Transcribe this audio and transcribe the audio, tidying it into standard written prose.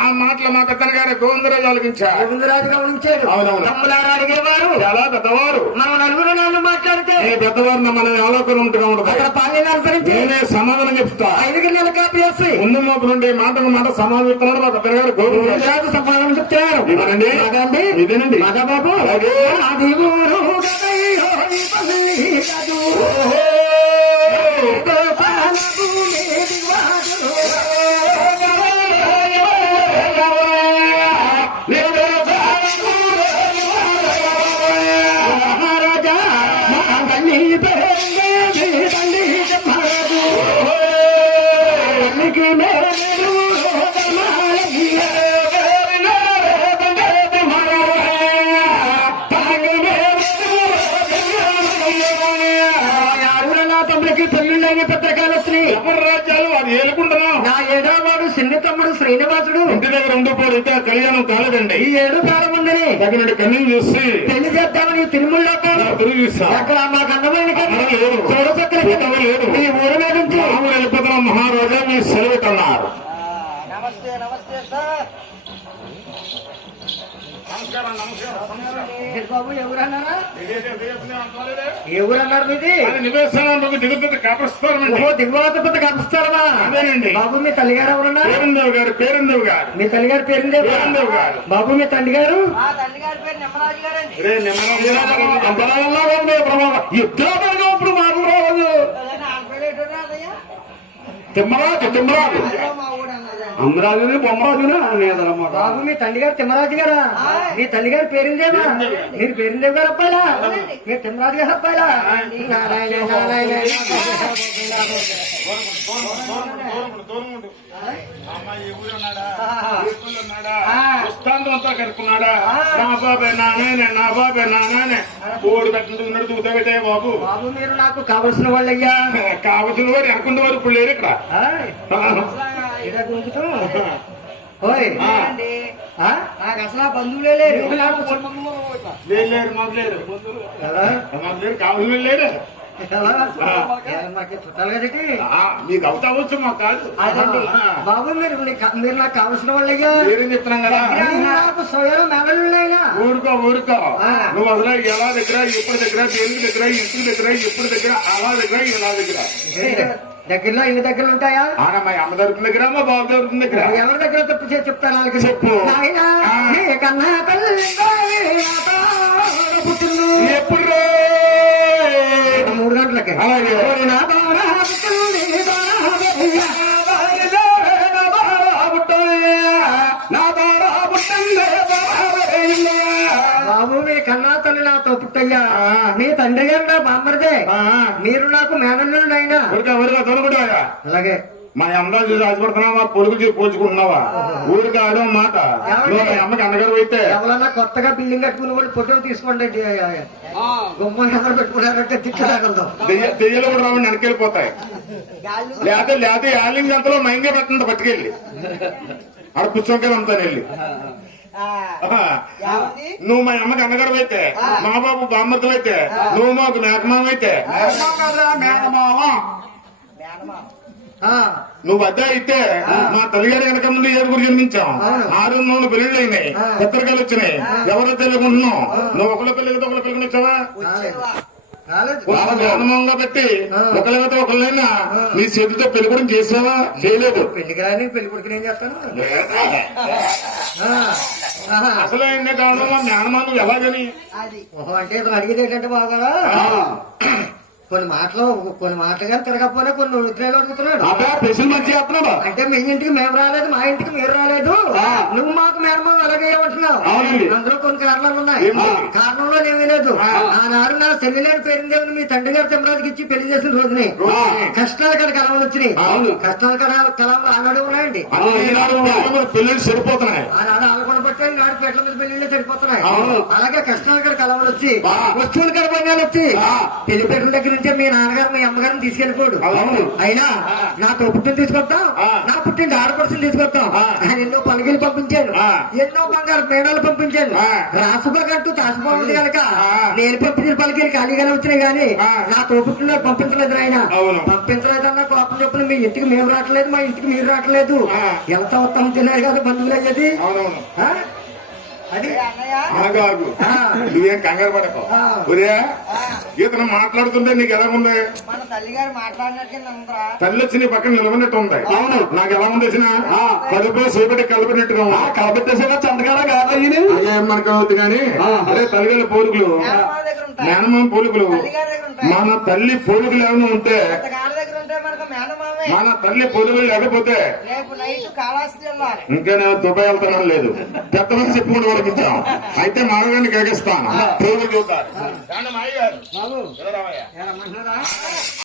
ఆ మాటలు మా పెద్దన గారు గోవిందరాజు ఆలకించారు. గోవిందరాజు గమనించాడు. అవునవును. తమ్ములారా అడిగేవారు చాలా పెద్దవారు. మనం నలుగురు నాలుగు మాట్లాడితే ఈ పెద్దవారిని మనం ఆలోచన ఉంటుగా ఉండదు. అక్కడ పాలన అనుసరించి నేనే సమాధానం చెప్తా. 5 గిన్నెల కాపీ వేసి ముందు మోపు నుండి మాటకు మాట సమాధానం చెప్తున్నాడు మా పెద్దన గారు గోవిందరాజు. సమాధానం చెప్తారు. ఇదేనండి ఇదేనండి బాబు అలాగే అది ఊరు గదయ్యో ఈ పల్లి రాజు. మహారాజా మా తల్లి తమ్ముడికి పెళ్ళిళ్ళని పత్రికలు వచ్చినాయి. ఎవరి రాజ్యాలు అది ఏలుకుంటున్నాం. నా 7వ వాడు చిన్న తమ్ముడు శ్రీనివాసుడు ఇంటి దగ్గర ఉండిపోయి ఇంకా కళ్యాణం కాలేదండి. ఈ 7 కాలం ఉందని తగినట్టు కన్ను చూసి పెళ్లి చేద్దామని తిరుమలలో తిరిగి చూస్తాం. అక్కడ మాకు అందమైన లేదు. చూడచక్కర లేదు. మీ ఊరి మీద నుంచి మామూలు వెళ్ళిపోతున్నాం. మహారాజా మీ సెలవుతున్నారు. నమస్తే నమస్తే సార్. నమస్కారం నమస్కారం. బాబు ఎవరన్నారా? ఏ ఊరన్నారు మీది? నివేశనం దిగుతుంది కాపరిస్తారమండి. దిగువాత పెద్ద కలుస్తారమ్మా. అదేనండి. బాబు మీ తల్లి గారు ఎవరన్నా? పేరందేవ్ గారు. పేరందేవ్ గారు. మీ తల్లి గారు పేరుందేవ్ పేరందేవ్ గారు. బాబు మీ తండ్రి గారు? మా తండ్రి గారి పేరు నిమ్మరాజు గారండి. ఇప్పుడు మాటలు రావాలి. తిమ్మరాజు తిమ్మరాజు మా ఊడు అన్నది. అమరాజుని బొమ్మరాజుని అనేదన్నమాట. బాబు మీ తండ్రి గారు తిమ్మరాజు గారా? మీ తల్లి గారు పేరుందేమా? మీరు పేరుందేవ్ గారు అబ్బాయిలా? మీరు తిమ్మరాజు గారు అబ్బాయిలా? నారాయణ నారాయణ. అంతా కనుక్కున్నాడా? నా బాబే నానే నా బాబే నానే ఓడి పెట్టినట్టు దూతా పెట్టే బాబు. బాబు మీరు నాకు కావలసిన వాళ్ళయ్యా. కావలసిన వారు అనుకున్న వారు ఇప్పుడు లేరు ఇక్కడ. ఇలా దూకుతూ ఓయ్ అండి, నాకు అసలు ఆ బంధువులే లేరు. లేరు మాకు లేరు మాకు లేరు కావలసిన లేరు. మాకు చుట్టాలు కదండి. మీకు అవుతావచ్చు మాకు కాదు. అదండి బాబు మీరు మీరు నాకు కావలసిన వాళ్ళయ్యా. లేరని చెప్తున్నాం కదా. నాకు స్వయం మేనలున్నాయినా. ఊరుకో ఊరుకో. నువ్వు అసలు ఎలా దగ్గర ఎప్పుడు దగ్గర దేనికి దగ్గర ఇంటికి దగ్గర ఎప్పుడు దగ్గర అలా దగ్గర ఇలా దగ్గర దగ్గరలో ఇన్ని దగ్గర ఉంటాయా? మా అమ్మ దొరుకుతుంది దగ్గర మా బాబు దొరుకుతుంది దగ్గర. ఎవరి దగ్గర తప్పు చేసి చెప్తాను వాళ్ళకి. చెప్పు. కన్నా పుట్టింది ఎప్పుడు 3 గంటలకి. అలాగే బాబు మీ కన్నా తల్లి నాతో పుట్టయ్యా. మీ తండ్రి గారు నా బామ్మరిదే. మీరు నాకు మేనల్లుడు అయినా. అలాగే మా అమ్మలో చూసి ఆశపడుతున్నావా? పొలుగు చూసి పోల్చుకుంటున్నావా? ఊరికి ఆడో మాట. అమ్మకి అన్నగారు అయితే ఎవరన్నా కొత్తగా బిల్డింగ్ కట్టుకుని కూడా ఫోటో తీసుకోండి. గుమ్మ ఎవరు పెట్టుకున్నారంటే తిక్కలేకలతో దెయ్యలు కూడా రావండి వెనకెళ్ళిపోతాయి. లేకపోతే యాలింగ్ అంతలో మైంగా పెట్టండి పట్టుకెళ్ళి ఆడ కూర్చోకే అంతాను వెళ్ళి. నువ్వు మా అమ్మకి అన్నగారు అయితే మా బాబు బామ్మర్తులు అయితే నువ్వు మాకు మేకమామ అయితే మేకమామ నువ్వు అద్దె అయితే మా తల్లిగారి వెనక ముందు 7 జన్మించాం. 6 నెలలు పెళ్లిళ్ళు అయినాయి. పత్రికలు వచ్చినాయి. ఎవరో తెలియకుంటున్నాం. నువ్వు ఒకళ్ళ పెళ్లితో ఒకళ్ళ పెళ్లికి వచ్చావా? జన్మంగా పెట్టి ఒకళ్ళతో ఒకళ్ళైనా నీ చేతితో పెళ్లి కూడా చేసావా? చేయలేదు. పెళ్లికి రాని పెళ్లి కొడుకుని ఏం చేస్తాను? అసలు ఎన్నే కావడం మేనమా నువ్వు ఎలాగని అంటే అడిగేది ఏంటంటే బాగా కొన్ని మాటలు కానీ తిరగకపోయినా కొన్ని వృత్తులు అడుగుతున్నాడు. ప్రశ్నలు మంచి చేస్తున్నాడు. అంటే మీ ఇంటికి మేము రాలేదు, మా ఇంటికి మీరు రాలేదు, నువ్వు మాకు మేనమా అలాగే ఏమంటున్నావు? అందులో కొన్ని కారణాలు ఉన్నాయి. కారణంలో ఏమీ లేదు. ఆనాడు నా చెల్లెలేని పేరుందేమని మీ తండ్రి గారు తిమ్మరాజుకి ఇచ్చి పెళ్లి చేసిన రోజుని కష్టాలు కదా కలవలు వచ్చినాయి. కష్టాలు కలవలు ఆనాడు ఉన్నాయండి. పెళ్లి సరిపోతున్నాయి. ఆనాడు ఆలకొండ పట్టే నాడు పేట్ల మీద పెళ్లిళ్ళు సరిపోతున్నాయి. అలాగే కష్టాలు కదా కలవలు వచ్చి వస్తువులు కదా బంగాలు వచ్చి పెళ్లి పెట్టిన దగ్గర నుంచే మీ నాన్నగారు మీ అమ్మగారిని తీసుకెళ్ళిపోడు. అయినా నా తొప్పుని తీసుకొస్తాం, నా పుట్టిన ఆడపడుచుని తీసుకొస్తాం. ఆయన ఎన్నో పలికలు పంపించాను, ఎన్నో బంగారు మేడాలు పంపించాను. రాసుబాగంటూ తాసుబాగుంది కనుక నేను పంపించిన పలికలు ఖాళీగానే వచ్చినాయి. గాని నా తోపుట్లో పంపించలేదు. ఆయన పంపించలేదన్న కోపం చెప్పు చొప్పున మీ ఇంటికి మేము రావట్లేదు, మా ఇంటికి మీరు రావట్లేదు. ఎంత ఉత్తమం తిన్నారు కదా బంధువులు అయ్యేది. అవునవును. ఆ? అది ఏ అన్నయ్య ఆగు ఆ. నువ్వేం కంగారు పడకు. ఆ. ఒరే ఆ, ఇతను మాట్లాడుతుంటే నీకు ఎలా ఉంది? మన తల్లి గారు మాట్లాడినట్టు ఉందిరా. తల్లి వచ్చి నీ పక్కన నిలబడినట్టు ఉంది. అవును, నాకు ఎలా ఉంది వచ్చిన కడుపు సేపటి కలిపినట్టుగా కలిపెట్టేసేగా చందకాల కాదు అదేం మనకు అవుతుంది కానీ అదే తల్లిగారి పోలుకులు మేనమామ దగ్గర ఉంటాయి, మేనమామ పోలుకులు తల్లి గారి దగ్గర ఉంటాయి. మన తల్లి పోలుకులు ఏమైనా ఉంటే గారి దగ్గర ఉంటే మనకు మేనమామే. మన తల్లి పోలుకులు లేకపోతే రేపు నైట్ కాళాస్తి వెళ్ళాలి. ఇంకా నేను దుబాయ్ వెళ్తానని లేదు. పెద్ద మంది చెప్పుకుంటూ వరకించాం. అయితే మానవాన్ని కేగిస్తాను పోలుకులు చూద్దాం. బాబు ఎవరవయ్యా? ఏమన్నారా